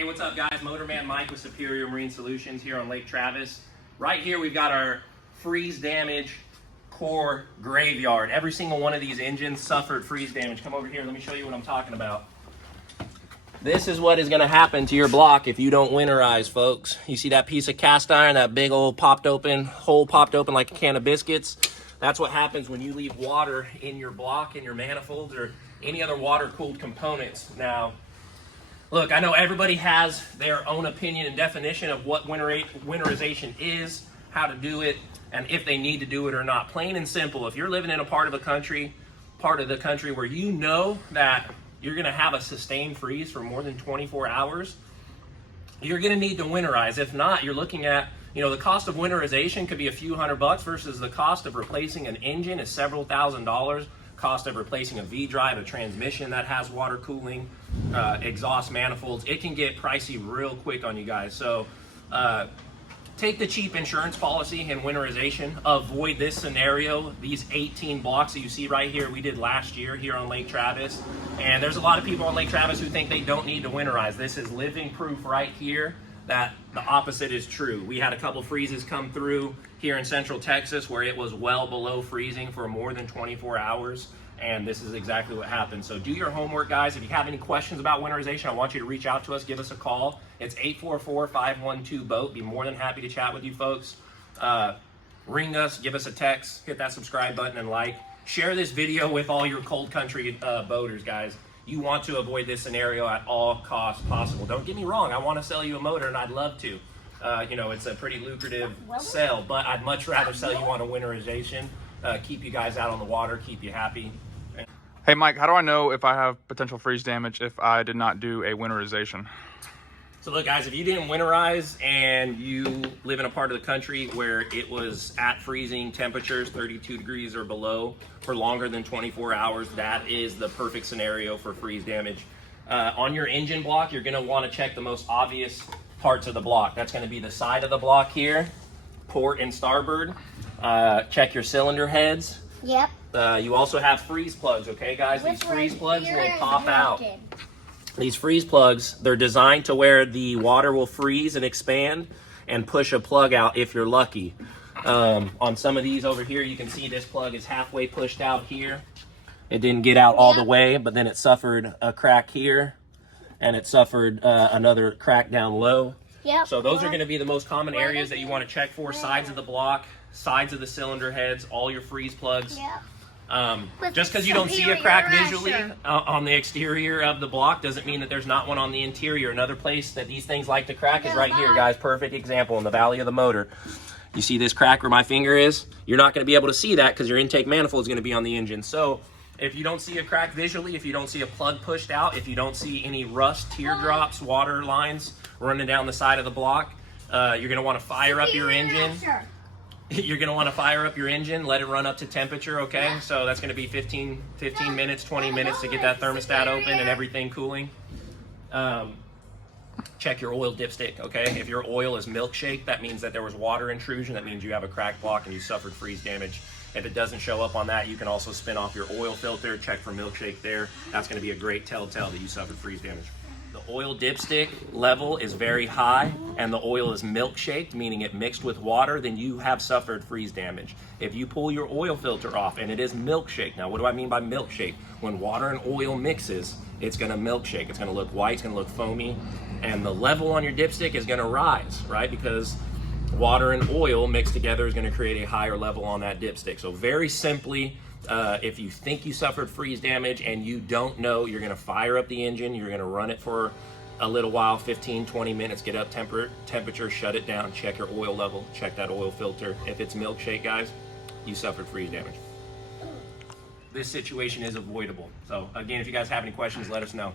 Hey, what's up guys? Motorman Mike with Superior Marine Solutions here on Lake Travis. Right here we've got our freeze damage core graveyard. Every single one of these engines suffered freeze damage. Come over here, let me show you what I'm talking about. This is what is going to happen to your block if you don't winterize, folks. You see that piece of cast iron, that big old popped open, hole popped open like a can of biscuits? That's what happens when you leave water in your block, in your manifolds, or any other water-cooled components. Now, look, I know everybody has their own opinion and definition of what winterization is, how to do it, and if they need to do it or not. Plain and simple, if you're living in a part of the country where you know that you're gonna have a sustained freeze for more than 24 hours, you're gonna need to winterize. If not, you're looking at, the cost of winterization could be a few $100 versus the cost of replacing an engine is several $1,000s. Cost of replacing a V-drive, a transmission that has water cooling, exhaust manifolds. It can get pricey real quick on you guys. So take the cheap insurance policy in winterization. Avoid this scenario. These 18 blocks that you see right here, we did last year here on Lake Travis. And there's a lot of people on Lake Travis who think they don't need to winterize. This is living proof right here that the opposite is true. We had a couple freezes come through here in Central Texas where it was well below freezing for more than 24 hours, and this is exactly what happened. So do your homework, guys. If you have any questions about winterization, I want you to reach out to us, give us a call. It's 844-512-BOAT. Be more than happy to chat with you folks. Ring us, give us a text, hit that subscribe button and like. Share this video with all your cold country boaters, guys. You want to avoid this scenario at all costs possible. Don't get me wrong, I want to sell you a motor and I'd love to. It's a pretty lucrative sell, but I'd much rather sell you on a winterization, keep you guys out on the water, keep you happy. Hey Mike, how do I know if I have potential freeze damage if I did not do a winterization? So look guys, if you didn't winterize and you live in a part of the country where it was at freezing temperatures, 32 degrees or below, for longer than 24 hours, that is the perfect scenario for freeze damage. On your engine block, you're gonna wanna check the most obvious parts of the block. That's gonna be the side of the block here, port and starboard. Check your cylinder heads. Yep. You also have freeze plugs, okay guys? These freeze plugs will pop out. These freeze plugs, they're designed to where the water will freeze and expand and push a plug out if you're lucky. On some of these over here, you can see this plug is halfway pushed out here. It didn't get out all the way, but then it suffered a crack here, and it suffered another crack down low. Yep. So those are going to be the most common areas that you want to check for. Sides of the block, sides of the cylinder heads, all your freeze plugs. Yep. Just because you don't see a crack visually on the exterior of the block doesn't mean that there's not one on the interior. Another place that these things like to crack is right here, guys. Perfect example in the valley of the motor. You see this crack where my finger is? You're not going to be able to see that because your intake manifold is going to be on the engine. So if you don't see a crack visually, if you don't see a plug pushed out, if you don't see any rust, teardrops, water lines running down the side of the block, you're going to want to fire up your engine. You're going to want to fire up your engine, let it run up to temperature, okay? So that's going to be 15 minutes, 20 minutes to get that thermostat open and everything cooling. Check your oil dipstick, okay? If your oil is milkshake, that means that there was water intrusion. That means you have a cracked block and you suffered freeze damage. If it doesn't show up on that, you can also spin off your oil filter, check for milkshake there. That's going to be a great telltale that you suffered freeze damage. The oil dipstick level is very high and the oil is milkshaked, meaning it mixed with water, then you have suffered freeze damage. If you pull your oil filter off and it is milkshake, now what do I mean by milkshake? When water and oil mixes, it's going to milkshake. It's going to look white, it's going to look foamy, and the level on your dipstick is going to rise, right? Because water and oil mixed together is going to create a higher level on that dipstick. So very simply, if you think you suffered freeze damage and you don't know, you're going to fire up the engine, you're going to run it for a little while, 15-20 minutes, get up temperature, shut it down, check your oil level, check that oil filter. If it's milkshake, guys, you suffered freeze damage. This situation is avoidable. So again, if you guys have any questions, let us know.